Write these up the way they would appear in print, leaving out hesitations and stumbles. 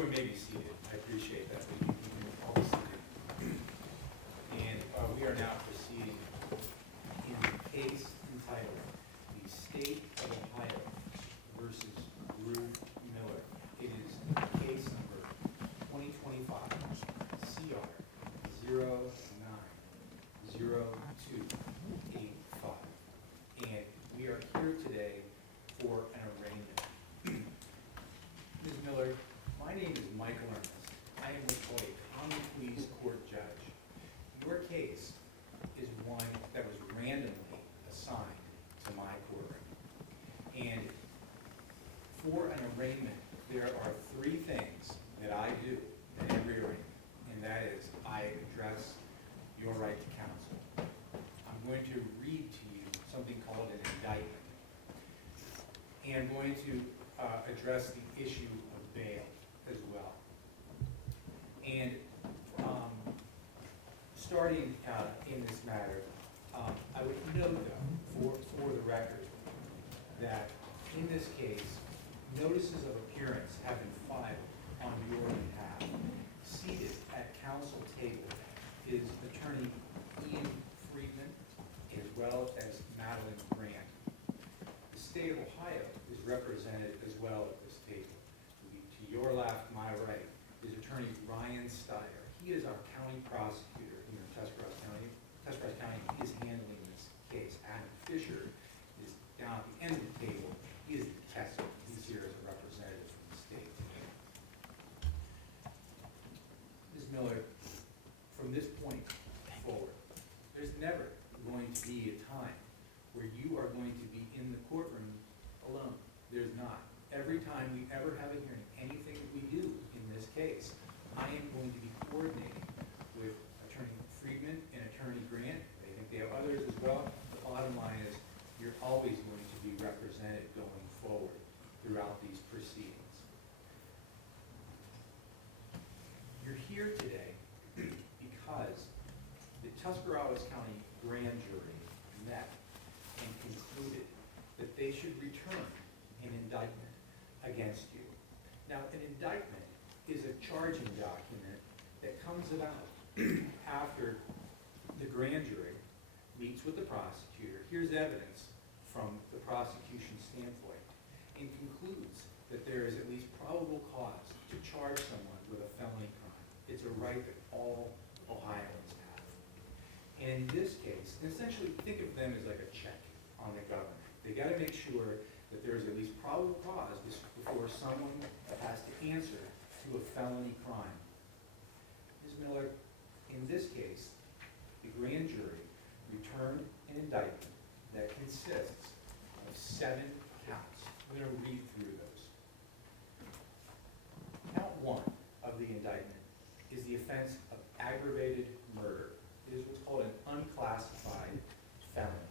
Everyone may be seated. I appreciate that, but you can all be seated. And we are now proceeding in the case entitled The State of Ohio versus Ruth Miller. It is case number 2025 CR 090285. And we are here today for an arraignment. Ms. Miller, my name is Michael Ernest. I am what's called a common pleas court judge. Your case is one that was randomly assigned to my courtroom. And for an arraignment, there are three things that I do at every arraignment, and that is I address your right to counsel. I'm going to read to you something called an indictment, and I'm going to address the issue of bail as well. And starting in this matter, I would note, though, for the record, that in this case, notices of appearance have been filed on your behalf. Seated at counsel table is Attorney Ian Friedman, as well as Madeline Grant. The state of Ohio is represented as well at this table. To your left, my right, is Attorney Ryan Styer. He is our county prosecutor here in Tuscarawas County. He is handling this case. Adam Fisher is down at the end of the table. He is the tester. He's here as a representative from the state. Ms. Miller, from this point forward, there's never going to be a time where you are going to be in the courtroom alone. There's not. Every time we ever have a hearing, anything that we do in this case, I am going to be coordinating with Attorney Friedman and Attorney Grant. I think they have others as well. The bottom line is you're always going to be represented going forward throughout these proceedings. You're here today because the Tuscarawas County grand jury met and concluded that they should return an indictment against you. Now, an indictment is a charging document that comes about after the grand jury meets with the prosecutor, hears evidence from the prosecution standpoint, and concludes that there is at least probable cause to charge someone with a felony crime. It's a right that all Ohioans have. And in this case, essentially think of them as like a check on the government. They got to make sure that there is at least probable cause before someone has to answer to a felony crime. Ms. Miller, in this case, the grand jury returned an indictment that consists of 7 counts. I'm going to read through those. Count 1 of the indictment is the offense of aggravated murder. It is what's called an unclassified felony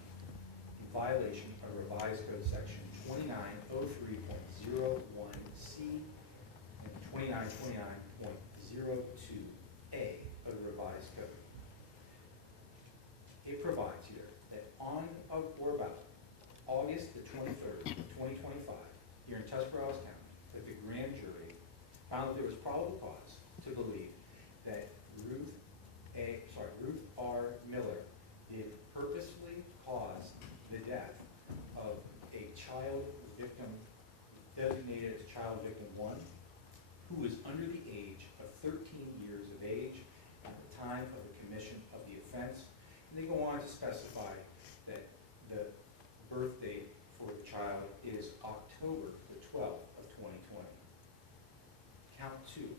in violation of Revised Code Section 2903.01C and 2929.02A of the Revised Code. It provides here that on or about August the 23rd, 2025, here in Tuscarawas County, that the grand jury found that there was probable cause to believe that Ruth R. Miller did purposefully cause the death of a child victim designated as child victim 1, who was under the age of 13 years of age at the time of the commission of the offense. And they go on to specify that the birth date for the child is October the 12th of 2020. Count 2,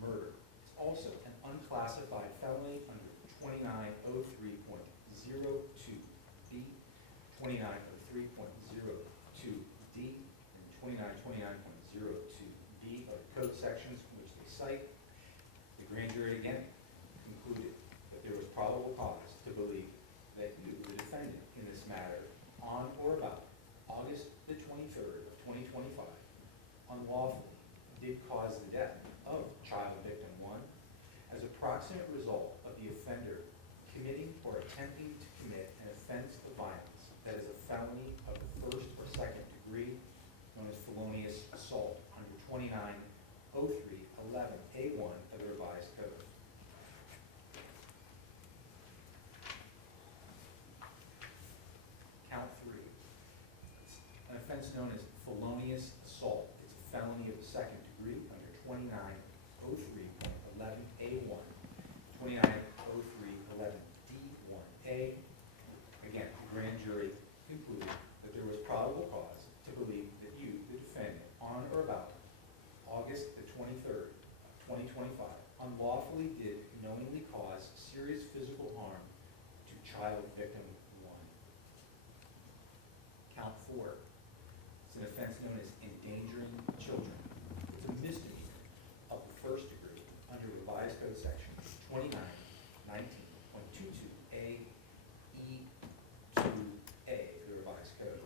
murder. It's also an unclassified felony under 2903.02B, 2903.02D, and 2929.02D are the code sections which they cite. The grand jury again concluded that there was probable cause to believe that you, the defendant in this matter, on or about August the 23rd of 2025, unlawfully did cause the death of child victim 1 as a proximate result of the offender committing or attempting to commit an offense of violence that is a felony of the first or second degree, known as felonious assault under 2903 2903.11A1, 2903.11D1A. Again, the grand jury concluded that there was probable cause to believe that you, the defendant, on or about August the 23rd, 2025, unlawfully did knowingly cause serious physical harm to child victim 1. Count 4. It's an offense known as endangering children. It's a misdemeanor of the first degree under revised code section 2919.22A E2A of the revised code.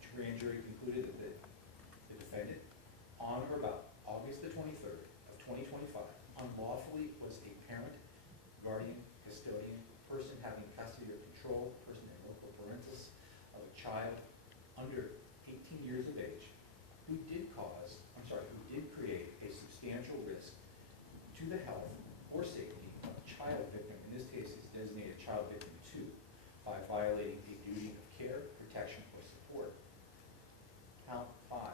The grand jury concluded that the defendant, on or about August the 23rd of 2025, unlawfully was a parent, guardian, custodian, person having custody or control, person in local parentis of a child under 18 years of age who did create a substantial risk to the health or safety of a child victim, in this case is designated child victim 2, by violating a duty of care, protection, or support. Count 5,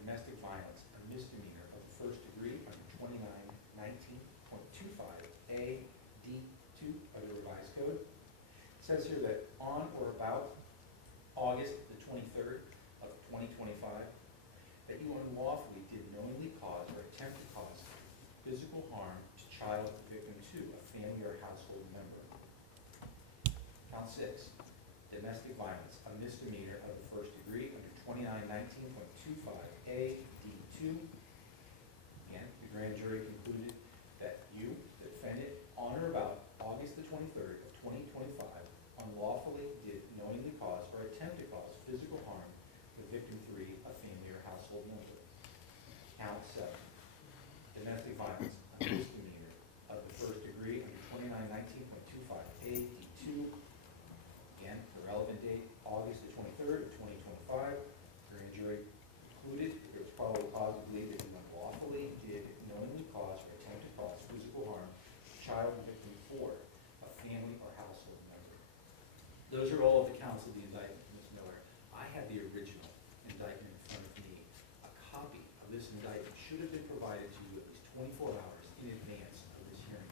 domestic violence, a misdemeanor of the first degree under 2919.25A D2 of the revised code. It says here that on or about August the 23rd of 2025, that you unlawfully did knowingly cause or attempt to cause physical harm to child victim 2, a family or household member. Count 6, domestic violence, a misdemeanor of the first degree under 2919.25A D2. Again, the grand jury concluded that you, the defendant, on or about August the 23rd of 2025, unlawfully did knowingly cause or attempt to cause physical harm to victim 3, a family or household member. Count 7, domestic violence, a misdemeanor of the first degree under 2919.25A D2. Again, the relevant date, August the 23rd of 2025. The grand jury concluded that there was probable cause to believe that you unlawfully did knowingly cause or attempt to cause physical harm to child victim 4, a family or household member. Those are all of the counts of the indictment, Ms. Miller. I have the original indictment in front of me. A copy of this indictment should have been provided to you at least 24 hours in advance of this hearing.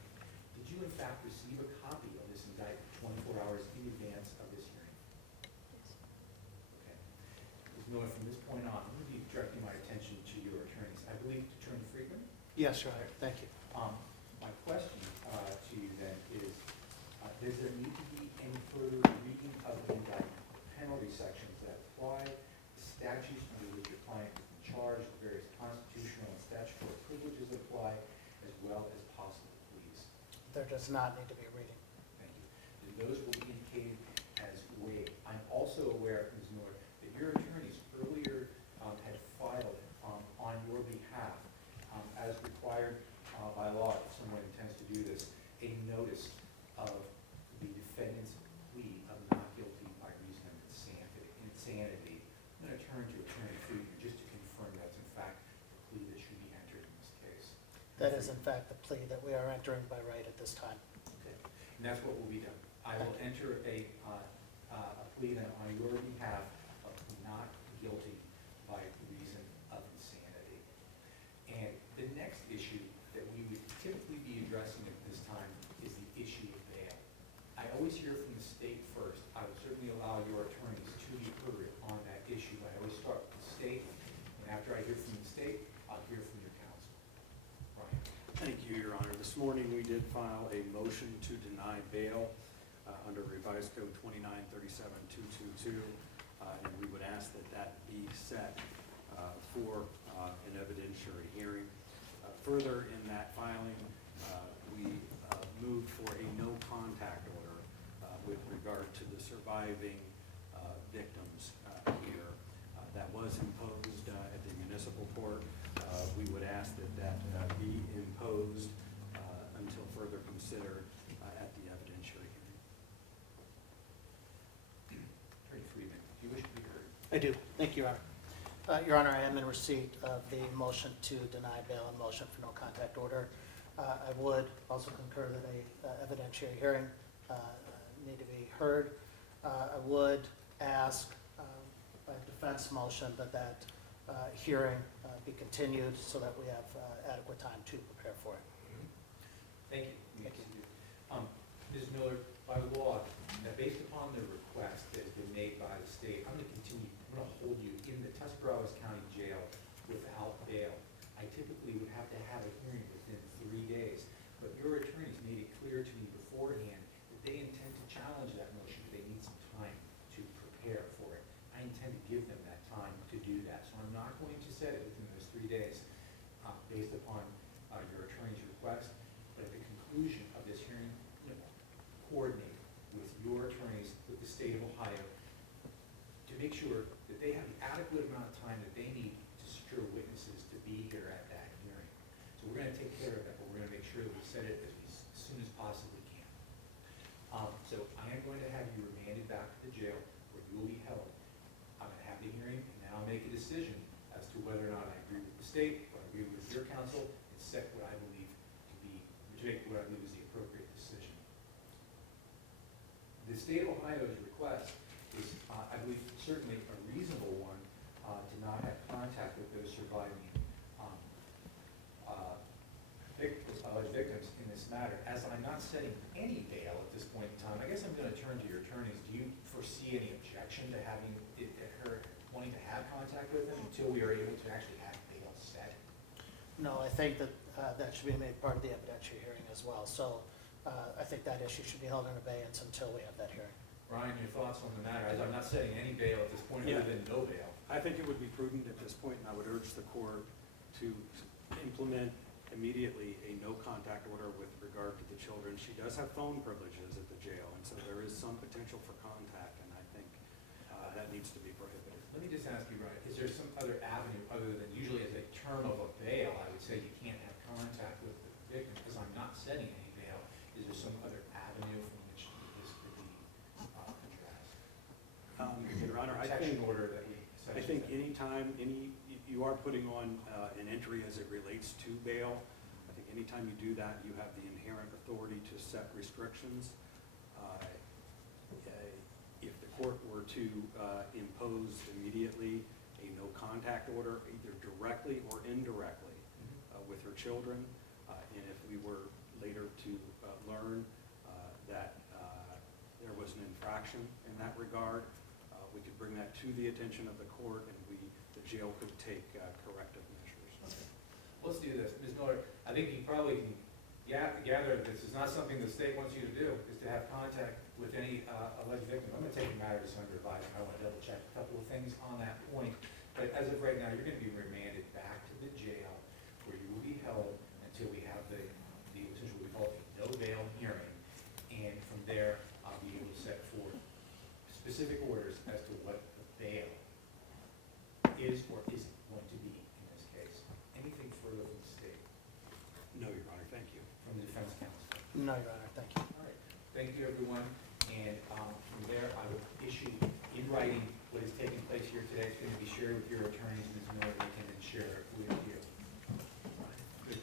Did you in fact receive a copy of this indictment 24 hours in advance of this hearing? Okay. Ms. Miller, from this point on, I'm going to be directing my attention to your attorneys. I believe Attorney Friedman? Yes, Your Honor. Thank you. My question to you then is, does there need to be any further reading of the indictment, penalty sections that apply, the statutes under which your client is in charge, the various constitutional and statutory privileges that apply, as well as possible pleas? There does not need to be a reading. Thank you. And those will be indicated as waived. I'm also aware, Ms. Miller, that your attorneys earlier had filed on your behalf, as required by law, if someone intends to do this, a notice of the defendant's plea of not guilty by reason of insanity. I'm going to turn to Attorney Friedman just to confirm that's in fact the plea that should be entered in this case. That is in fact the plea that we are entering by right at this time. Okay. And that's what will be done. I will enter a plea then on your behalf of not guilty by reason of insanity. And the next issue that we would typically be addressing at this time is the issue of bail. I always hear from the state first. I would certainly allow your attorneys to be heard on that issue, but I always start with the state. And after I hear from the state, I'll hear from your counsel. Ryan. Thank you, Your Honor. This morning we did file a motion to deny bail under revised code 2937222, and we would ask that that be set for an evidentiary hearing. Further in that filing, we moved for a no contact order with regard to the surviving victims here. That was imposed at the municipal court. We would ask that that be imposed until further considered at the evidentiary hearing. Attorney Friedman, do you wish to be heard? I do. Thank you, Your Honor. Your Honor, I am in receipt of the motion to deny bail and motion for no contact order. I would also concur that a evidentiary hearing need to be heard. I would ask by defense motion that that hearing be continued so that we have adequate time to prepare for it. Thank you. Thank you. Ms. Miller, by law, that based upon the request that has been made by the state, I'm going to hold you in the Tuscarawas County Jail without bail. I typically would have to have a hearing within 3 days, but your attorneys made it clear to me beforehand that they intend to challenge that motion. They need some time to prepare for it. I intend to give them that time to do that, so I'm not going to set it within those 3 days based upon your attorney's request. But at the conclusion of this hearing, coordinate with your attorneys with the state of Ohio to make sure that they have the adequate amount of time that they need to secure witnesses to be here at that hearing. So we're going to take care of that, but we're going to make sure that we set it as soon as possibly can. So I am going to have you remanded back to the jail where you will be held. I'm going to have the hearing, and then I'll make a decision as to whether or not I agree with the state, or I agree with your counsel, and set what I believe to make what I believe is the appropriate decision. The state of Ohio's request is, I believe, certainly a reasonable one to not have contact with those surviving alleged victims in this matter. As I'm not setting any bail at this point in time, I guess I'm going to turn to your attorneys. Do you foresee any objection to having her wanting to have contact with them until we are able to actually have bail set? No, I think that that should be made part of the evidentiary hearing as well. So I think that issue should be held in abeyance until we have that hearing. Ryan, your thoughts on the matter? As I'm not setting any bail at this point, other than no bail. I think it would be prudent at this point, and I would urge the court to implement immediately a no-contact order with regard to the children. She does have phone privileges at the jail, and so there is some potential for contact, and I think that needs to be prohibited. Let me just ask you, Ryan, is there some other avenue other than usually as a term of a bail, I would say you can't have contact with the victim because I'm not setting any bail. Is there some other avenue from which this could be addressed? Your Honor, Protection order that we I think anytime you are putting on an entry as it relates to bail, I think anytime you do that, you have the inherent authority to set restrictions. If the court were to impose immediately a no-contact order, either directly or indirectly with her children, and if we were later to learn that there was an infraction in that regard, we could bring that to the attention of the court, and the jail could take corrective measures. Okay. Let's do this. Ms. Miller, I think you probably can gather that this is not something the state wants you to do, is to have contact with any alleged victim. I'm going to take matters under advisement. I want to double check a couple of things on that point. But as of right now, you're going to be remanded back to the jail where you will be held until we have the essentially what we call a no bail hearing. And from there, I'll be able to set forth specific orders as to what the bail is or isn't going to be in this case. Anything further from the state? No, Your Honor, thank you. From the defense counsel? No, Your Honor, thank you. All right. Thank you, everyone. And from there, I will issue in writing what is taking place here today. It's going to be shared with your attorneys, Ms. Miller, they can then share it with you. Good.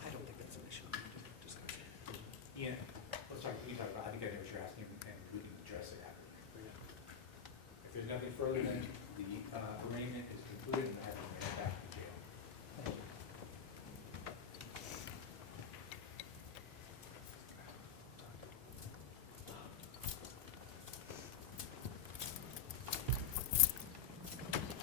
I don't think that's an issue. Discussion. Yeah, let's talk, we can talk about, I think I know what you're asking, and we can address it after. If there's nothing further, then the arraignment is concluded, and I have a